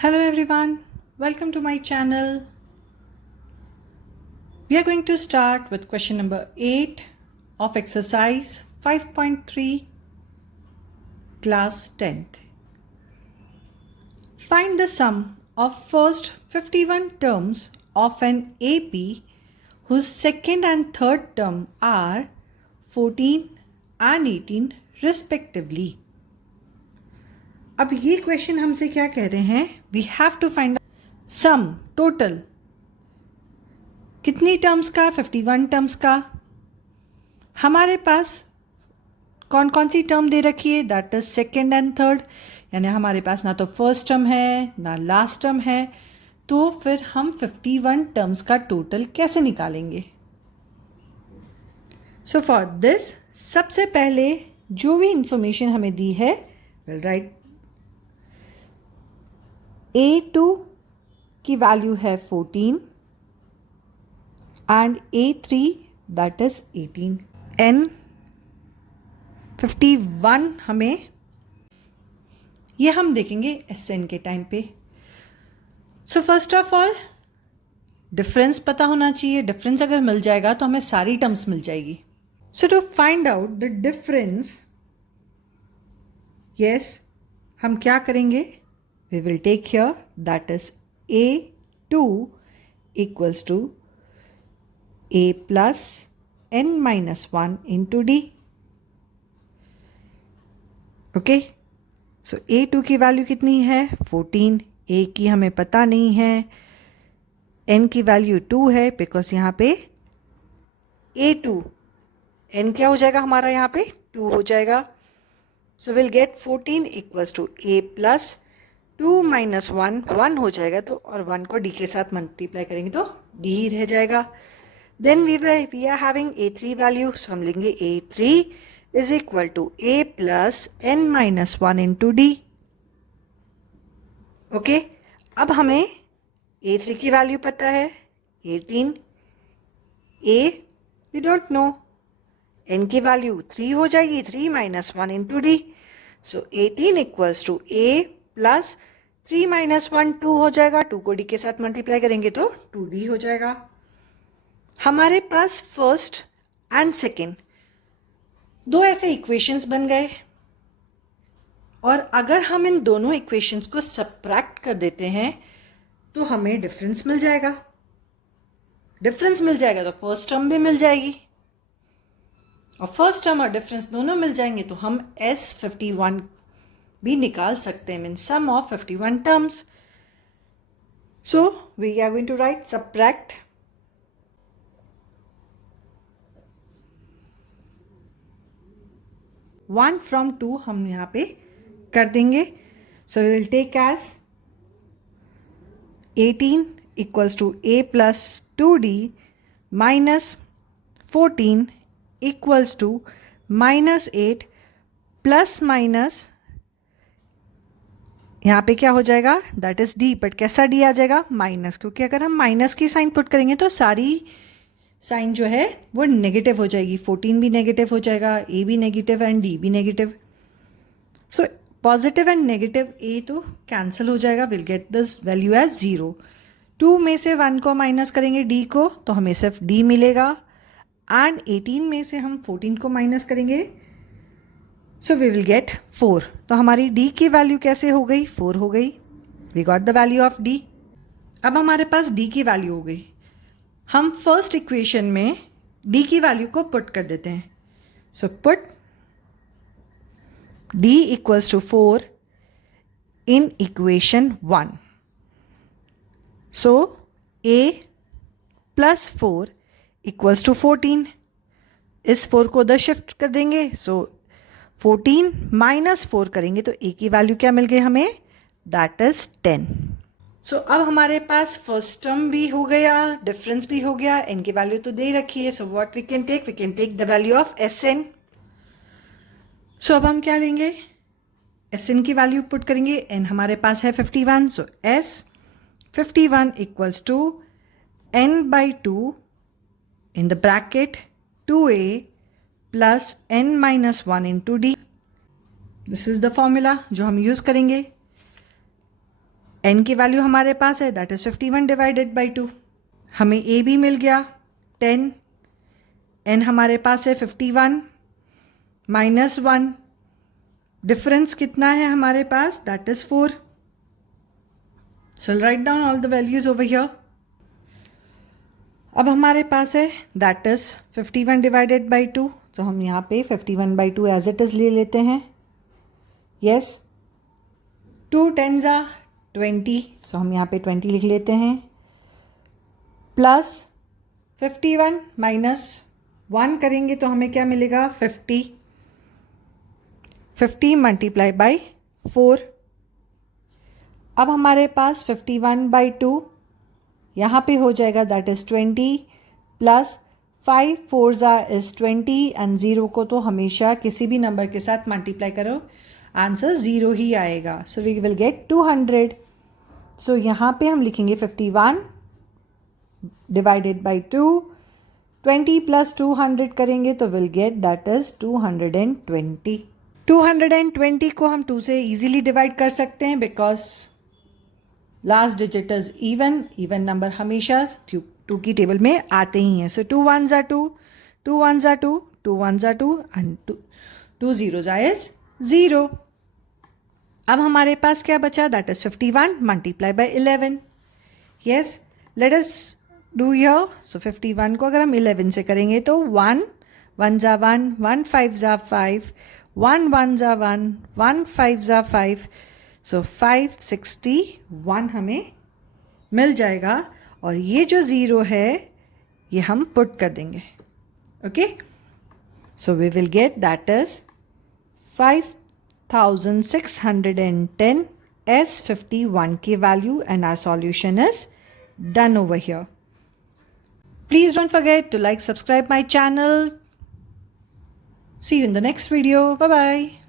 Hello everyone, welcome to my channel. We are going to start with question number 8 of exercise 5.3 class 10th. Find the sum of first 51 terms of an AP whose second and third term are 14 and 18 respectively. अब ये question हमसे क्या कह रहे हैं? We have to find sum total कितनी terms का? 51 terms का. हमारे पास कौन कौन सी टर्म दे रखी है? That is second and third. यानी हमारे पास ना तो फर्स्ट टर्म है ना लास्ट टर्म है. तो फिर हम 51 टर्म्स का टोटल कैसे निकालेंगे? सो फॉर दिस सबसे पहले जो भी इंफॉर्मेशन हमें दी है, विल राइट A2 की वैल्यू है 14 and A3 that is 18. N 51 हमें ये हम देखेंगे SN के टाइम पे. So first of all difference पता होना चाहिए. डिफरेंस अगर मिल जाएगा तो हमें सारी टर्म्स मिल जाएगी. So to find out the difference, yes, हम क्या करेंगे? We will take here that is A2 equals to A plus N minus 1 into D. Okay. So A2 की वैल्यू कितनी है? 14. A की हमें पता नहीं है. N की वैल्यू 2 है बिकॉज यहाँ पे A2 N क्या हो जाएगा हमारा? यहाँ पे 2 हो जाएगा. So we'll get 14 equals to A plus 2 minus 1 1 हो जाएगा. तो और 1 को d के साथ मल्टीप्लाई करेंगे तो d ही रह जाएगा. Then we are having A3 value. So हम लेंगे A3 is equal to A plus N minus 1 into D. Okay. अब हमें A3 की वैल्यू पता है 18. A we don't know. N की वैल्यू 3 हो जाएगी. 3 minus 1 into D. So 18 equals to A plus 3 minus 1 2 हो जाएगा. 2 को डी के साथ मल्टीप्लाई करेंगे तो 2d हो जाएगा. हमारे पास फर्स्ट एंड सेकेंड दो ऐसे इक्वेशंस बन गए. और अगर हम इन दोनों इक्वेशंस को सबट्रैक्ट कर देते हैं तो हमें डिफरेंस मिल जाएगा. डिफरेंस मिल जाएगा तो फर्स्ट टर्म भी मिल जाएगी. और फर्स्ट टर्म और डिफरेंस दोनों मिल जाएंगे तो हम S51 भी निकाल सकते हैं. Mean sum of 51 terms. So we are going to write subtract one from 2 हम यहाँ पे कर देंगे. So we will take as 18 equals to A plus 2d minus 14 equals to minus 8 plus minus यहाँ पे क्या हो जाएगा? That is D. बट कैसा डी आ जाएगा? माइनस. क्योंकि अगर हम माइनस की साइन पुट करेंगे तो सारी साइन जो है वो नेगेटिव हो जाएगी. 14 भी नेगेटिव हो जाएगा, ए भी नेगेटिव एंड डी भी negative. So positive and negative A तो कैंसिल हो जाएगा. Will get this value as 0. 2 में से 1 को माइनस करेंगे डी को तो हमें सिर्फ डी मिलेगा. एंड 18 में से हम 14 को माइनस करेंगे सो वी विल गेट 4. तो हमारी d की वैल्यू कैसे हो गई? 4 हो गई. We got the value of d. अब हमारे पास d की वैल्यू हो गई. हम फर्स्ट इक्वेशन में d की वैल्यू को पुट कर देते हैं. So put d equals to 4 in equation 1. So a plus 4 equals to 14. इस 4 को उधर शिफ्ट कर देंगे. सो 14 माइनस 4 करेंगे तो a की वैल्यू क्या मिल गई हमें? That is 10. सो अब हमारे पास फर्स्ट टर्म भी हो गया, डिफरेंस भी हो गया. n की वैल्यू तो दे रखी है. So what we can take the value of Sn. So अब हम क्या लेंगे? Sn की वैल्यू पुट करेंगे. n हमारे पास है 51. So S 51 equals to n by 2 in the bracket 2a plus n minus 1 into D. This is the formula जो हम यूज करेंगे. n की वैल्यू हमारे पास है दैट इज 51 डिवाइडेड बाई 2. हमें a भी मिल गया 10. n हमारे पास है 51 माइनस 1. डिफरेंस कितना है हमारे पास that is 4. So write down all the values over here. अब हमारे पास है दैट इज 51 डिवाइडेड बाई 2. तो हम यहाँ पे 51 बाई 2 एज इट इज ले लेते हैं. Yes 2 10s are 20. सो हम यहाँ पे 20 लिख लेते हैं. प्लस 51 माइनस 1 करेंगे तो हमें क्या मिलेगा 50. 50 मल्टीप्लाई बाई 4. अब हमारे पास 51 बाई 2 यहाँ पे हो जाएगा that is 20 plus 5 4s is 20 and 0 को तो हमेशा किसी भी नंबर के साथ मल्टीप्लाई करो आंसर 0 ही आएगा. So we will get 200. So यहाँ पे हम लिखेंगे 51 डिवाइडेड बाई 2. 20 प्लस 200 करेंगे तो विल गेट दैट इज 220. 220 को हम 2 से इजीली डिवाइड कर सकते हैं because last digit is even. Even number हमेशा 2 की टेबल में आते ही हैं. सो 2 1s are 2, 2 1s are 2, 2 1s are 2 and 2 zeros is 0. अब हमारे पास क्या बचा that is 51 multiply by 11. Yes let us do here. So 51 को अगर हम 11 से करेंगे तो 1 1s are 1, 1 5s are 5, 1 1s are 1, 1 5s are 5. सो 561 हमें मिल जाएगा और ये जो 0 है ये हम पुट कर देंगे. Okay so we will get that is 5610 as 51 की value and our solution is done over here. Please don't forget to like, subscribe my channel. See you in the next video. Bye bye.